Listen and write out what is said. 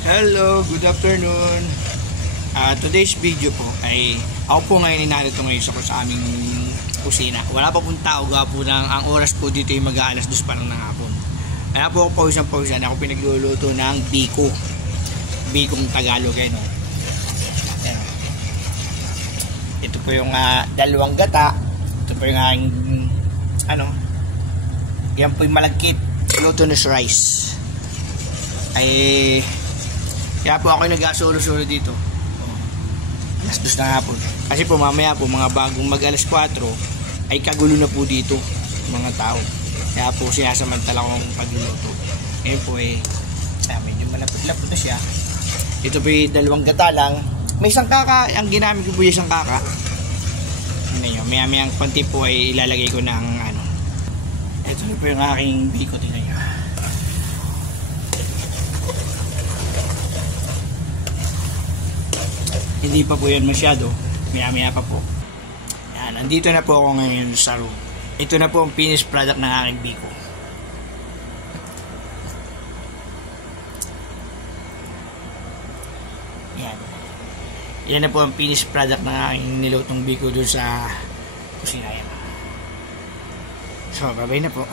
Hello, good afternoon. Today's video po ay ako po ngayon inarito ngayon sa aming kusina. Wala pa pong tao, gapo ng ang oras po dito ay mag-aalas 2 pa lang ng hapon. Kaya po ako pawisan ako pinagluluto ng biko. Bikong Tagalog eh, no? Ayan. Ito po yung dalawang gata. Ito po yung yan po yung malagkit glutinous rice. Ay kaya po ako nag-asolo-solo dito. Alas 2 na hapon. Kasi po mamaya po mga bagong mag-alas 4 ay kagulo na po dito mga tao. Kaya po sinasamantala kong pagluluto. Ngayon po medyo malapit-lapit na siya. Ito po yung dalawang gata lang. May isang kaka. Ang ginamit ko po yung isang kaka. Maya-maya ang panti po ay ilalagay ko ng ito po yung aking biko. Tingnan nyo. Hindi pa po yan masyado. Maya-maya pa po. Yan, nandito na po ako ngayon sa room. Ito na po ang finished product ng aking biko. Yan. Yan na po ang finished product ng aking nilutong biko doon sa kusina yan. So, bye-bye na po.